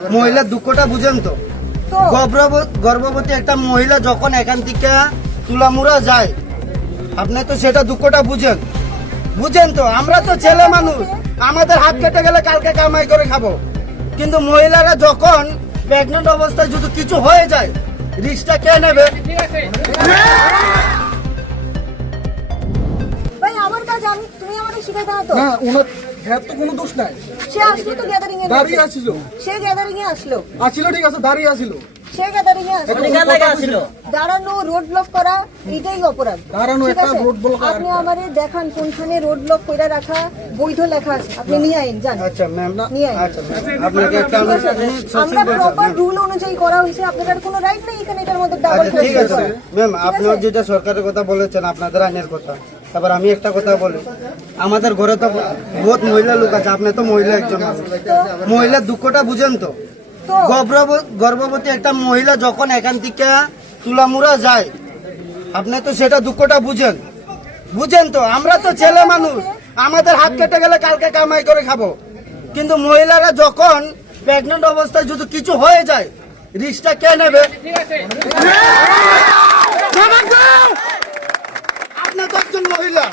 মহিলার দুঃখটা বুঝেন তো। গর্ভবতী একটা মহিলা যখন এখান থেকে তুলামুড়া যায়, আপনি তো সেটা দুঃখটা বুঝেন তো। আমরা তো ছেলে মানুষ, আমাদের হাত কেটে গেলে কালকে কামাই করে খাবো, কিন্তু মহিলারা যখন প্রেগনেন্ট অবস্থায় যদি কিছু হয়ে যায়, রিস্কটা কে নেবে? ভাই আমার কাজ তুমি আমাকে শিখাতে না তো। না ওনার হ্যাঁ তো কোনো দোষ নাই। সে আসলো তো গ্যাদারিং এ, দাঁড়িয়ে আসিল, সে গ্যাদারিং এ আসলো, ঠিক আছে দাঁড়িয়ে আসিল, সে গ্যাদারিং এ আসলো। দাঁড়ানো, রোড ব্লক করা এটাই অপরাধ। দাঁড়ানো ঠিক একটা আছে? Road block. আপনি আমারে দেখান কোনখানে রোড ব্লক কইরা রাখা বৈধ লেখা আছে, আপনি নিয়ে আইন যান। আচ্ছা ম্যাম, নিয়ে আইন। আচ্ছা আপনাকে একটা আমরা প্রপার রুল অনুযায়ী করা হয়েছে, আপনাদের কোনো রাইট নেই এখানে এটার মধ্যে ডাবল আচ্ছা ঠিক আছে ম্যাম, আপনার যেটা সরকারের কথা বলেছেন, আপনাদের আইনের কথা। তারপর আমি একটা কথা বলি, আমাদের ঘরে তো বহুত মহিলা লোক আছে, আপনি তো মহিলা একজন, মহিলার দুঃখটা বুঝেন তো। গর্ভবতী একটা মহিলা যখন এখান থেকে তুলামুড়া যায়, আপনি তো সেটা দুঃখটা বুঝেন তো। আমরা তো ছেলে মানুষ, আমাদের হাত কেটে গেলে কালকে কামাই করে খাবো, কিন্তু মহিলারা যখন প্রেগনেন্ট অবস্থায় যদি কিছু হয়ে যায়, রিস্কটা কে নেবে? আপনি তো একজন মহিলা,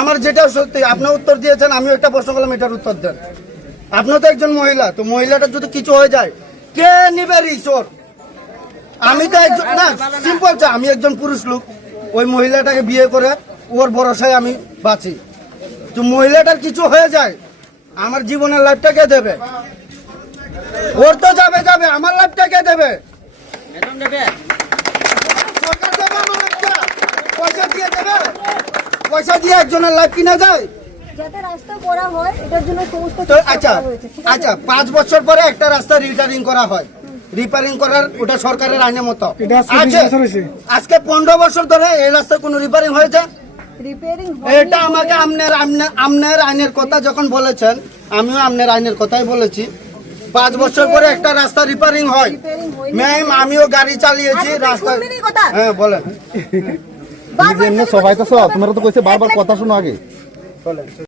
আমার যেটা সত্যি আপনি উত্তর দিয়েছেন, আমি একটা প্রশ্ন করলাম, এটার উত্তর দেন। আপনি তো একজন মহিলা, তো মহিলাটা যদি কিছু হয়ে যায়, কে নিবে রিস্ক? আমি তো একজন না, সিম্পল, আমি একজন পুরুষ লোক, ওই মহিলাটাকে বিয়ে করে ওর ভরসায় আমি বাঁচি। তো মহিলাটার কিছু হয়ে যায়, আমার জীবনের লাইফটা কে দেবে? ওর তো যাবে, আমার লাইফটা কে দেবে? সরকার দেবে আমার লাইফটা? পয়সা দিয়ে দেবে? পয়সা দিয়ে একজনের লাইফ কিনা যায়? যাতে রাস্তা করা হয় এটার জন্য সমস্ত তো চেষ্টা আচ্ছা করা হয়েছে, ঠিক আছে? আচ্ছা 5 বছর পরে একটা রাস্তা রিপেয়ারিং করা হয়, রিপেয়ারিং করার ওটা সরকারের আইনের মতো। আজকে 15 বছর ধরে এই রাস্তা কোনো রিপেয়ারিং হয়েছে? রিপেয়ারিং এটা আমাকে আমনের আইনের কথা যখন বলেছেন, আমিও আমনের আইনের কথাই বলেছি। 5 বছর পরে একটা রাস্তা রিপেয়ারিং হয়। ম্যাম, আমিও গাড়ি চালিয়েছি রাস্তা। হ্যাঁ বলেন। সবাই তো তোমরা তো কইছে বারবার কথা শোনো আগে। বলেন।